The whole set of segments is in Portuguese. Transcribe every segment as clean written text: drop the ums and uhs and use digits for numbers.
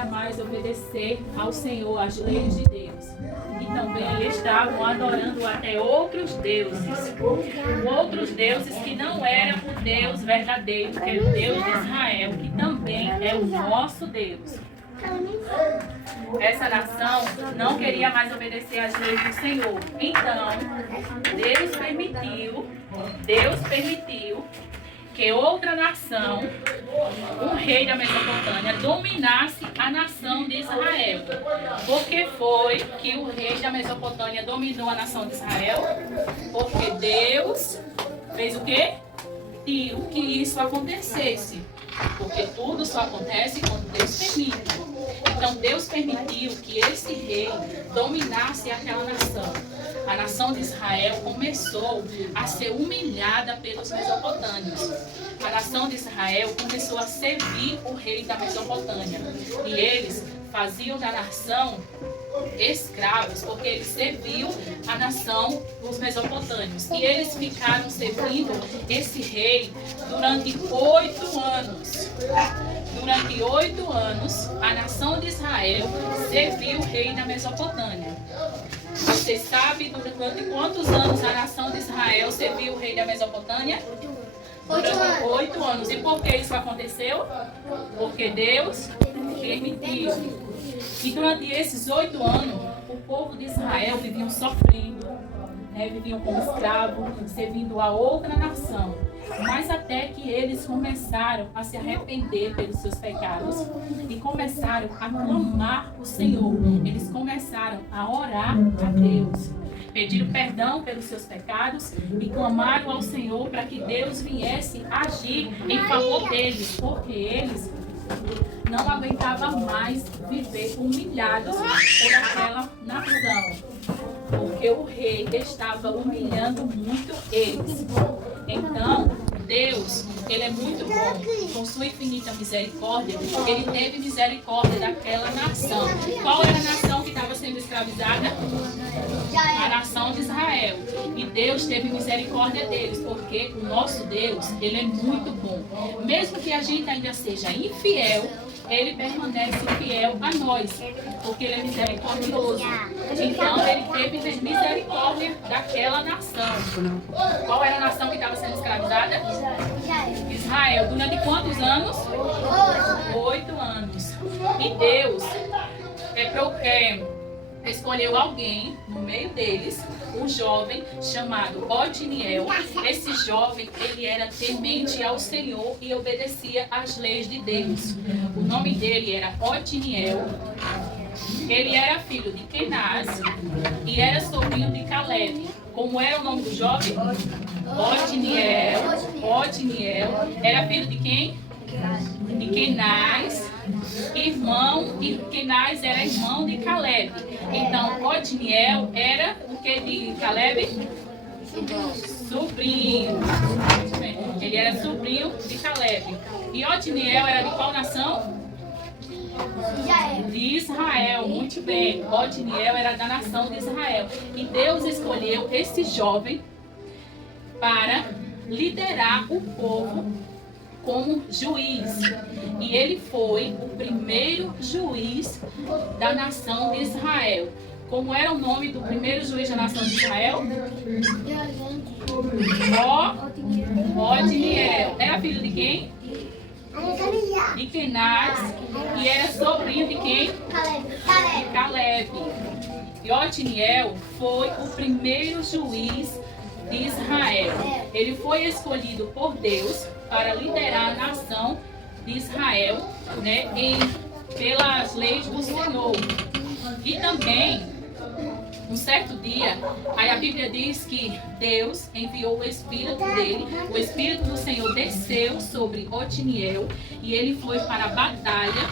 queria mais obedecer ao Senhor, às leis de Deus. E também estavam adorando até outros deuses que não eram o Deus verdadeiro, que é o Deus de Israel, que também é o nosso Deus. Essa nação não queria mais obedecer às leis do Senhor. Então, Deus permitiu que outra nação, um rei da Mesopotâmia, dominasse a nação de Israel. Por que foi que o rei da Mesopotâmia dominou a nação de Israel? Porque Deus fez o quê? Permitiu que isso acontecesse. Porque tudo só acontece quando Deus permite. Então Deus permitiu que esse rei dominasse aquela nação. A nação de Israel começou a ser humilhada pelos mesopotâmios. A nação de Israel começou a servir o rei da Mesopotâmia. E eles faziam da nação escravos, porque eles serviam a nação dos mesopotâmios. E eles ficaram servindo esse rei durante 8 anos. Durante 8 anos, a nação de Israel serviu o rei da Mesopotâmia. Você sabe durante quantos anos a nação de Israel serviu o rei da Mesopotâmia? Durante 8 anos. E por que isso aconteceu? Porque Deus permitiu. E durante esses 8 anos, o povo de Israel viviam sofrendo, viviam como escravos, servindo a outra nação. Mas até que eles começaram a se arrepender pelos seus pecados e começaram a clamar o Senhor. Eles começaram a orar a Deus. Pediram perdão pelos seus pecados e clamaram ao Senhor para que Deus viesse agir em favor deles, porque eles não aguentavam mais viver humilhados por aquela nação. Porque o rei estava humilhando muito eles. Então, Deus, Ele é muito bom. Com sua infinita misericórdia, Ele teve misericórdia daquela nação. Qual era a nação que estava sendo escravizada? A nação de Israel. E Deus teve misericórdia deles, porque o nosso Deus, Ele é muito bom. Mesmo que a gente ainda seja infiel, Ele permanece fiel a nós, porque Ele é misericordioso. Então, Ele teve misericórdia daquela nação. Qual era a nação que estava sendo escravizada? Israel. Durante quantos anos? 8 anos. E Deus escolheu alguém no meio deles, um jovem chamado Otiniel. Esse jovem, ele era temente ao Senhor e obedecia às leis de Deus. O nome dele era Otiniel. Ele era filho de Kenaz e era sobrinho de Caleb. Como era o nome do jovem? Otiniel. Otiniel era filho de quem? De Kenaz. E Kenaz era irmão de Caleb. Então, Otiniel era o que de Caleb? Sobrinho. Ele era sobrinho de Caleb. E Otiniel era de qual nação? De Israel. Muito bem. Otiniel era da nação de Israel. E Deus escolheu esse jovem para liderar o povo como juiz. E ele foi o primeiro juiz da nação de Israel. Como era o nome do primeiro juiz da nação de Israel? Otiniel. Era filho de quem? De Kenaz. E era sobrinho de quem? Caleb. E Otiniel foi o primeiro juiz de Israel. Ele foi escolhido por Deus para liderar a nação de Israel, pelas leis do Senhor. E também, um certo dia, aí a Bíblia diz que Deus enviou o Espírito dele, o Espírito do Senhor desceu sobre Otiniel e ele foi para a batalha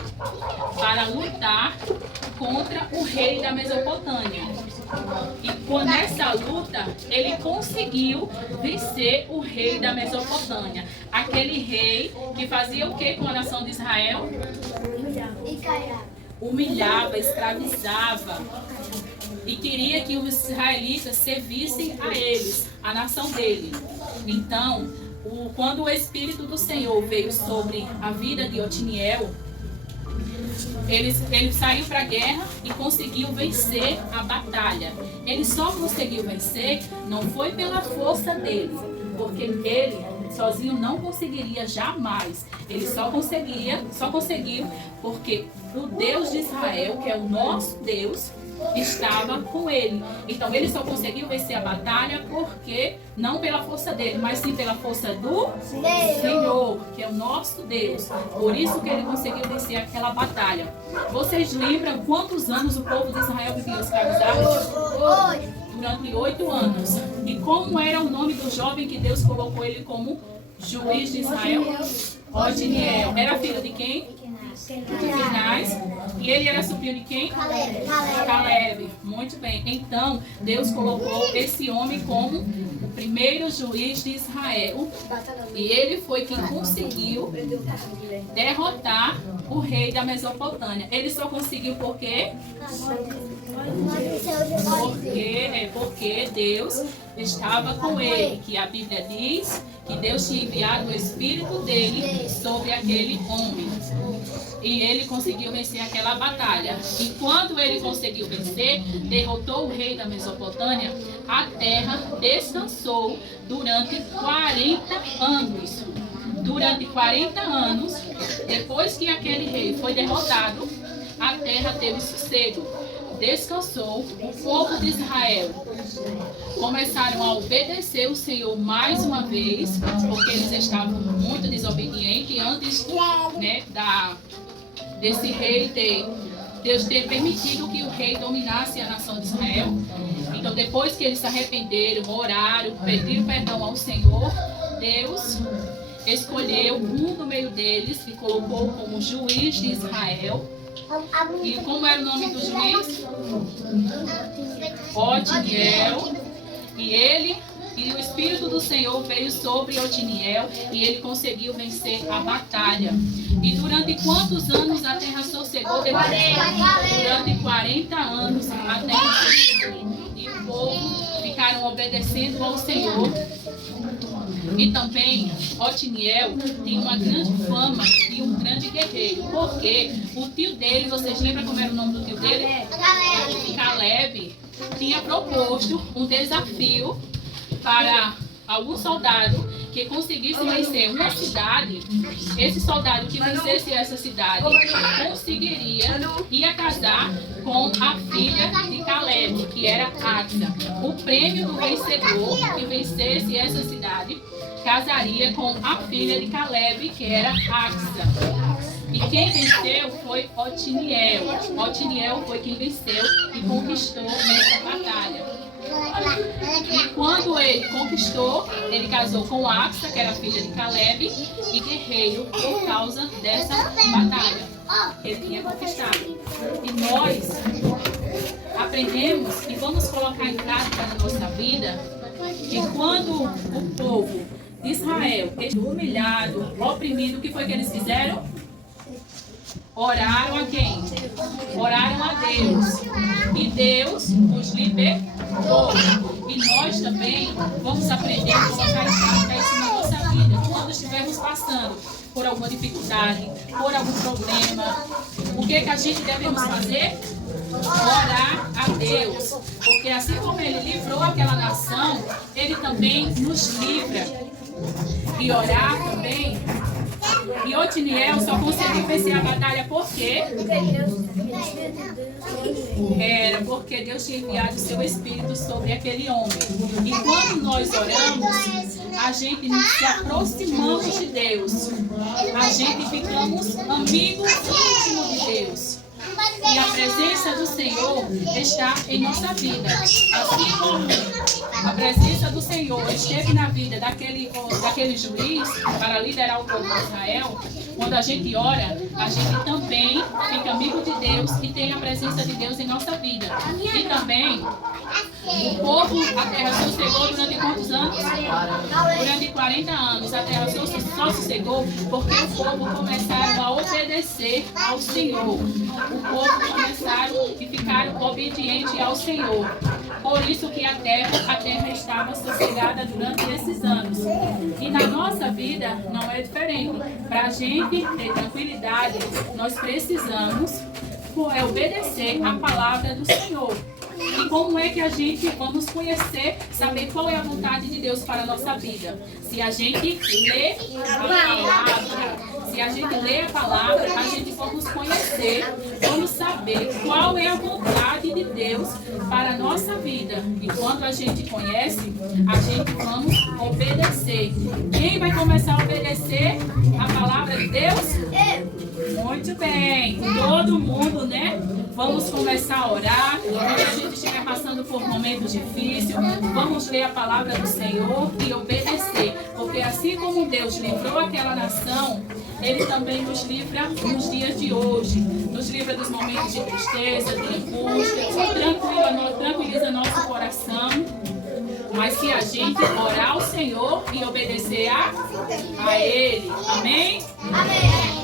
para lutar contra o rei da Mesopotâmia. E nessa luta, ele conseguiu vencer o rei da Mesopotâmia. Aquele rei que fazia o que com a nação de Israel? Humilhava, escravizava. E queria que os israelitas servissem a eles, a nação dele. Então, quando o Espírito do Senhor veio sobre a vida de Otiniel, Ele saiu para a guerra e conseguiu vencer a batalha. Ele só conseguiu vencer, não foi pela força dele, porque ele sozinho não conseguiria jamais. Ele só conseguiu porque o Deus de Israel, que é o nosso Deus, estava com ele. Então ele só conseguiu vencer a batalha porque não pela força dele, mas sim pela força do Senhor, que é o nosso Deus. Por isso que ele conseguiu vencer aquela batalha. Vocês lembram quantos anos o povo de Israel vivia escravizado? Durante 8 anos. E como era o nome do jovem que Deus colocou ele como juiz de Israel? Otiniel. Era filho de quem? De Finais. E ele era sobrinho de quem? Caleb. Muito bem. Então, Deus colocou esse homem como o primeiro juiz de Israel. E ele foi quem conseguiu derrotar o rei da Mesopotâmia. Ele só conseguiu por quê? Porque Deus estava com ele, que a Bíblia diz que Deus tinha enviado o Espírito dele sobre aquele homem. E ele conseguiu vencer aquela batalha. E quando ele conseguiu vencer, derrotou o rei da Mesopotâmia, a terra descansou durante 40 anos. Durante 40 anos, depois que aquele rei foi derrotado, a terra teve sossego. Descansou, o povo de Israel começaram a obedecer o Senhor mais uma vez, porque eles estavam muito desobedientes antes, né, desse rei Deus ter permitido que o rei dominasse a nação de Israel. Então, depois que eles se arrependeram, oraram, pediram perdão ao Senhor, Deus escolheu um do meio deles e colocou como juiz de Israel. E como era o nome do juiz? Otiniel. E o Espírito do Senhor veio sobre Otiniel e ele conseguiu vencer a batalha. E durante quantos anos a terra sossegou? Durante 40 anos a terra sossegou. E o povo ficaram obedecendo ao Senhor. E também Otiniel tem uma grande fama e um grande guerreiro. Porque o tio dele, vocês lembram como era o nome do tio dele? Caleb tinha proposto um desafio para algum soldado que conseguisse vencer uma cidade. Esse soldado que vencesse essa cidade ia casar com a filha de Caleb, que era Axa. O prêmio do vencedor que vencesse essa cidade casaria com a filha de Caleb, que era Axa. E quem venceu foi Otiniel. Otiniel foi quem venceu e conquistou essa batalha. E quando ele conquistou, ele casou com Axa, que era filha de Caleb, e guerreiro por causa dessa batalha que ele tinha conquistado. E nós aprendemos e vamos colocar em prática na nossa vida que quando o povo de Israel esteve humilhado, oprimido, o que foi que eles fizeram? Oraram a quem? Oraram a Deus. E Deus os libertou. E nós também vamos aprender a colocar em prática isso na nossa vida. Quando estivermos passando por alguma dificuldade, por algum problema, o que a gente devemos fazer? Orar a Deus. Porque assim como Ele livrou aquela nação, Ele também nos livra. E orar também. E Otiniel só conseguiu vencer a batalha por quê? Era porque Deus tinha enviado o seu Espírito sobre aquele homem. E quando nós oramos, a gente se aproximamos de Deus. A gente ficamos amigos íntimos de Deus. E a presença do Senhor está em nossa vida. Assim como a presença do Senhor esteve na vida daquele juiz para liderar o povo de Israel, quando a gente ora, a gente também fica amigo de Deus e tem a presença de Deus em nossa vida. E também o povo, a terra sossegou durante quantos anos? Durante 40 anos. A terra só sossegou porque o povo começaram a obedecer ao Senhor. O povo começaram e ficaram obedientes ao Senhor. Por isso que a terra estava sossegada durante esses anos. E na nossa vida não é diferente. Para a gente gente ter tranquilidade, nós precisamos obedecer a palavra do Senhor. E como é que a gente vamos conhecer, saber qual é a vontade de Deus para a nossa vida? Se a gente lê a palavra. Se a gente lê a palavra, a gente vamos conhecer, vamos saber qual é a vontade de Deus para a nossa vida. E quando a gente conhece, a gente vamos obedecer. Quem vai começar a obedecer a palavra de Deus? Muito bem, todo mundo, né? Vamos começar a orar. Quando a gente estiver passando por momentos difíceis, vamos ler a palavra do Senhor e obedecer. Porque assim como Deus livrou aquela nação, Ele também nos livra nos dias de hoje. Nos livra dos momentos de tristeza, de angústia, tranquiliza nosso coração. Mas se a gente orar ao Senhor e obedecer a Ele. Amém? Amém.